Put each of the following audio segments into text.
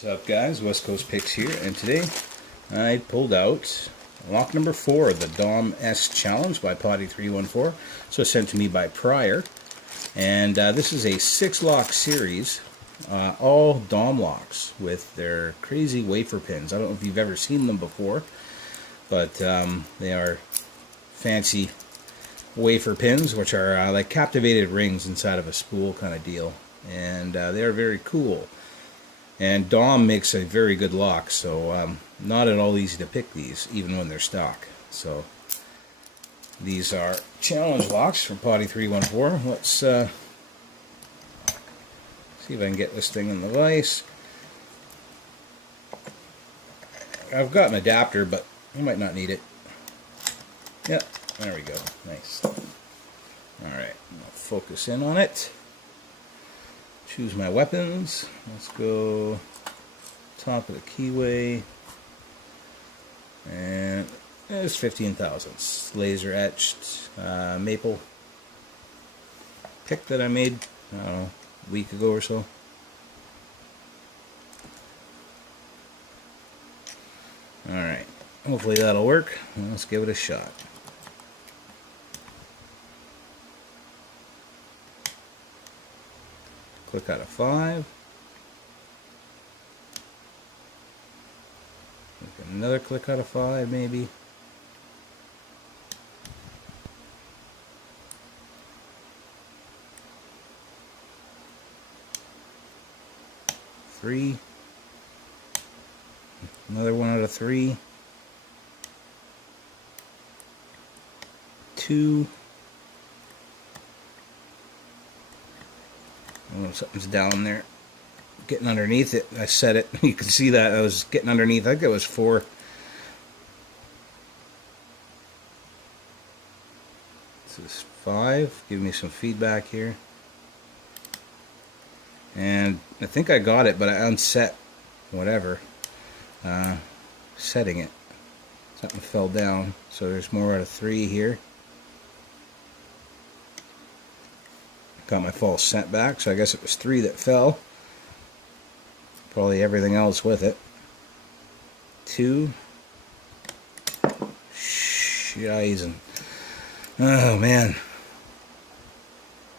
What's up, guys? West Coast Picks here, and today I pulled out lock number 4 of the Dom S Challenge by Potti314. So sent to me by Pryor, and this is a 6-lock series, all Dom locks with their crazy wafer pins. I don't know if you've ever seen them before, but they are fancy wafer pins, which are like captivated rings inside of a spool kind of deal, and they are very cool. And Dom makes a very good lock, so not at all easy to pick these, even when they're stock. So these are challenge locks from Potti314. Let's see if I can get this thing in the vise. I've got an adapter, but I might not need it. Yep, there we go. Nice. Alright, I'll focus in on it. Choose my weapons. Let's go top of the keyway, and there's 15 thousandths laser etched maple pick that I made, I don't know, a week ago or so. Alright, hopefully that'll work. Let's give it a shot. Click out of 5. Another click out of 5, maybe. Three. Another one out of 3. 2. Oh, something's down there, getting underneath it. I set it. You can see that I was getting underneath. I think it was 4. This is 5. Give me some feedback here. And I think I got it, but I unset whatever. Setting it. Something fell down. So there's more out of 3 here. Got my false set back, so I guess it was 3 that fell. Probably everything else with it. 2. Shizen. Oh man,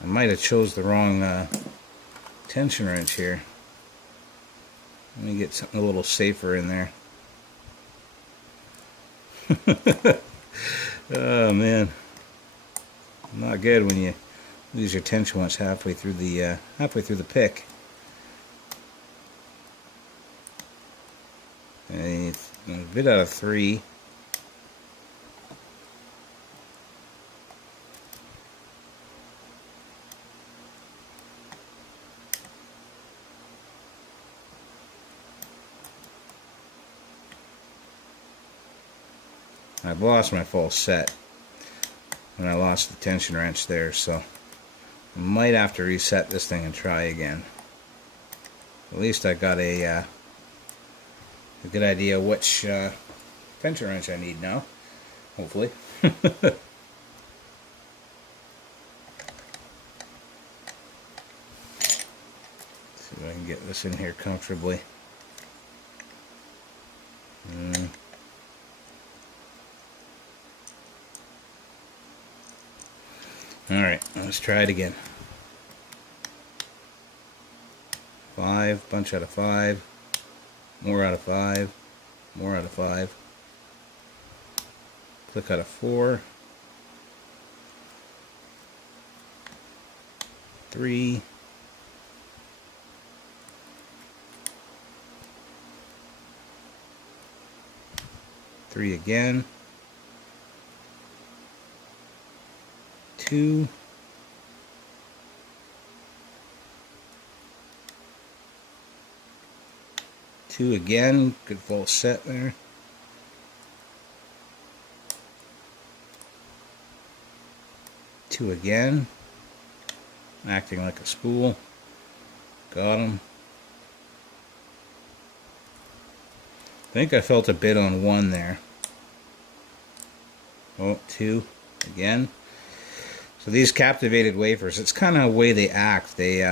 I might have chose the wrong tension wrench here. Let me get something a little safer in there. Oh man, not good when you lose your tension wrench halfway through the pick. A bit out of 3. I've lost my false set, and I lost the tension wrench there, so I might have to reset this thing and try again. At least I got a good idea which tension wrench I need now, hopefully. See if I can get this in here comfortably. Alright, let's try it again. 5, bunch out of 5, more out of 5, more out of 5, click out of 4, 3, 3 again, 2, 2 again, good full set there, 2 again, acting like a spool, got him. I think I felt a bit on 1 there. Oh, 2 again. So these captivated wafers, it's kind of the way they act. They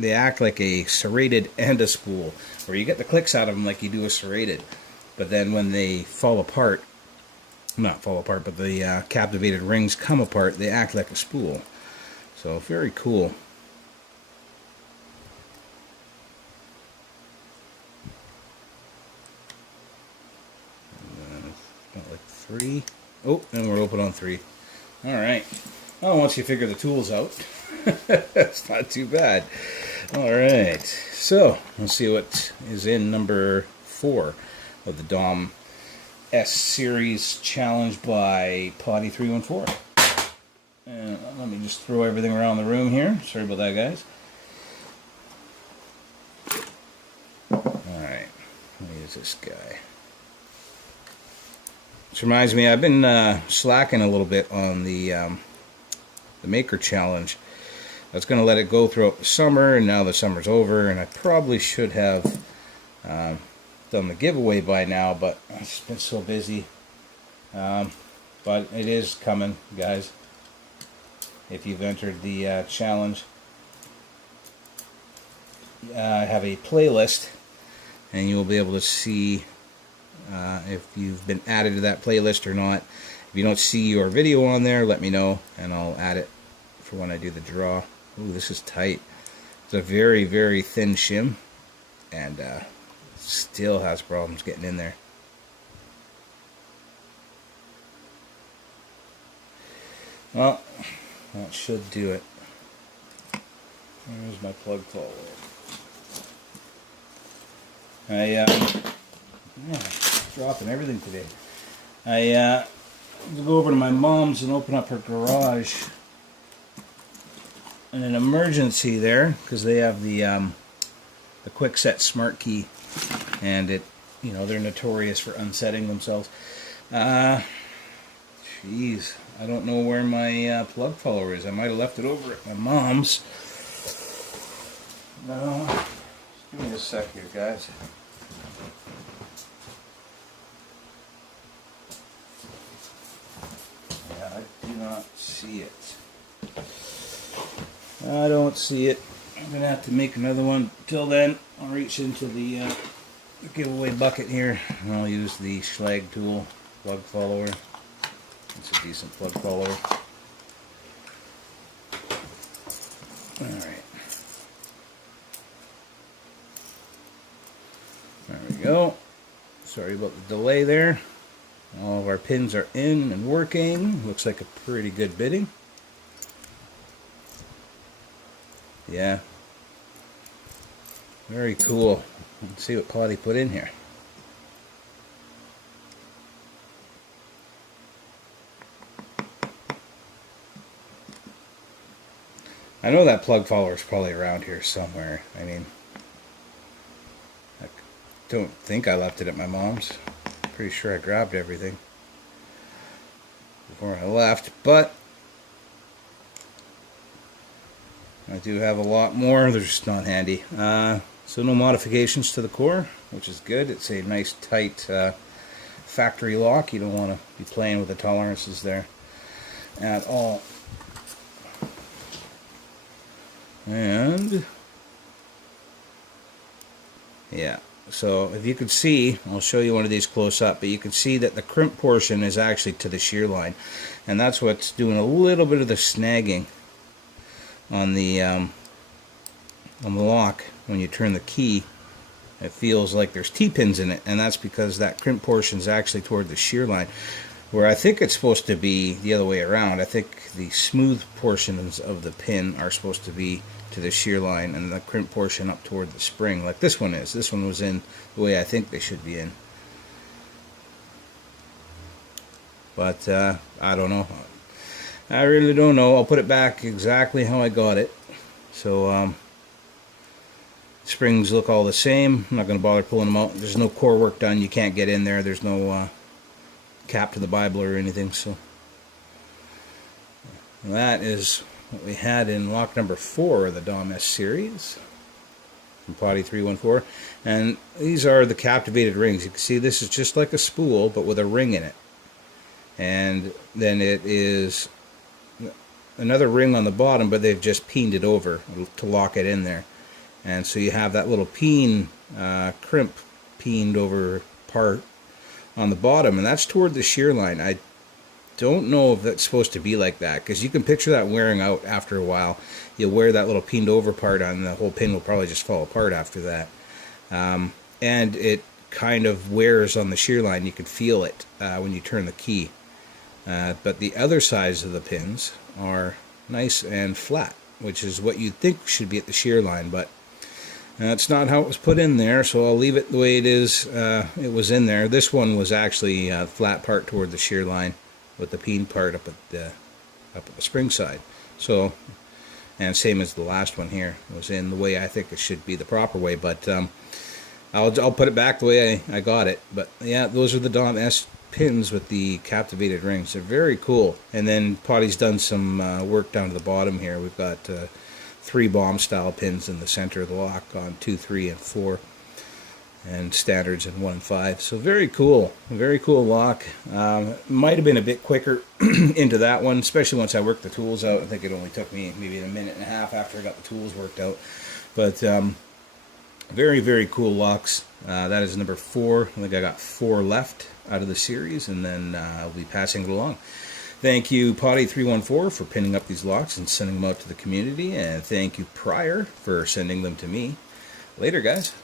they act like a serrated and a spool, where you get the clicks out of them like you do a serrated, but then when they fall apart, not fall apart, but the captivated rings come apart, they act like a spool. So very cool. Got like 3. Oh, and we're open on 3. All right. Well, once you figure the tools out, it's not too bad. All right. So let's see what is in number 4 of the Dom S Series challenge by Potti314. And let me just throw everything around the room here. Sorry about that, guys. Alright, let me use this guy. Which reminds me, I've been slacking a little bit on the Maker Challenge. I was going to let it go throughout the summer, and now the summer's over, and I probably should have done the giveaway by now, but I've just been so busy. But it is coming, guys. If you've entered the challenge, I have a playlist, and you'll be able to see if you've been added to that playlist or not. If you don't see your video on there, let me know, and I'll add it for when I do the draw. Ooh, this is tight. It's a very, very thin shim, and still has problems getting in there. Well, that should do it. There's my plug follower. Yeah, dropping everything today. I go over to my mom's and open up her garage in an emergency there, because they have the quick set smart key, and it, you know, they're notorious for unsetting themselves. Jeez, I don't know where my plug follower is. I might have left it over at my mom's. No, just give me a sec here, guys. Yeah, I do not see it. I don't see it. I'm going to have to make another one. Till then, I'll reach into the giveaway bucket here, and I'll use the Schlag tool plug follower. It's a decent plug follower. Alright. There we go. Sorry about the delay there. All of our pins are in and working. Looks like a pretty good bitting. Yeah. Very cool. Let's see what Potti put in here. I know that plug follower is probably around here somewhere. I mean, I don't think I left it at my mom's. Pretty sure I grabbed everything before I left, but I do have a lot more. They're just not handy. So no modifications to the core, which is good. It's a nice tight factory lock. You don't want to be playing with the tolerances there at all. And yeah, so if you could see, I'll show you one of these close up, but you can see that the crimp portion is actually to the shear line, and that's what's doing a little bit of the snagging on the lock. When you turn the key, it feels like there's T-pins in it, and that's because that crimp portion is actually toward the shear line, where I think it's supposed to be the other way around. I think the smooth portions of the pin are supposed to be to the shear line, and the crimp portion up toward the spring, like this one is. This one was in the way I think they should be in. But I don't know. I really don't know. I'll put it back exactly how I got it. So springs look all the same. I'm not going to bother pulling them out. There's no core work done. You can't get in there. There's no cap to the Bible or anything. So that is what we had in lock number 4 of the Dom S Series from Potti314. And these are the captivated rings. You can see this is just like a spool, but with a ring in it. And then it is another ring on the bottom, but they've just peened it over to lock it in there. And so you have that little peen, crimp peened over part on the bottom, and that's toward the shear line. I don't know if that's supposed to be like that, because you can picture that wearing out after a while. You'll wear that little peened over part on, the whole pin will probably just fall apart after that. And it kind of wears on the shear line. You can feel it when you turn the key. But the other sides of the pins are nice and flat, which is what you'd think should be at the shear line, but that's not how it was put in there, so I'll leave it the way it is. It was in there. This one was actually a flat part toward the shear line with the peen part up at the spring side. So, and same as the last one here, it was in the way I think it should be, the proper way, but I'll put it back the way I got it. But yeah, those are the Dom S pins with the captivated rings. They're very cool. And then Potti's done some work down to the bottom here. We've got 3 bomb style pins in the center of the lock on 2, 3, and 4, and standards in 1 and 5. So very cool lock. Might have been a bit quicker into that one, especially once I worked the tools out. I think it only took me maybe a minute and a half after I got the tools worked out. But very cool locks. That is number 4. I think I got 4 left out of the series, and then I'll be passing it along. Thank you, Potti314, for pinning up these locks and sending them out to the community, and thank you, Prior, for sending them to me. Later, guys.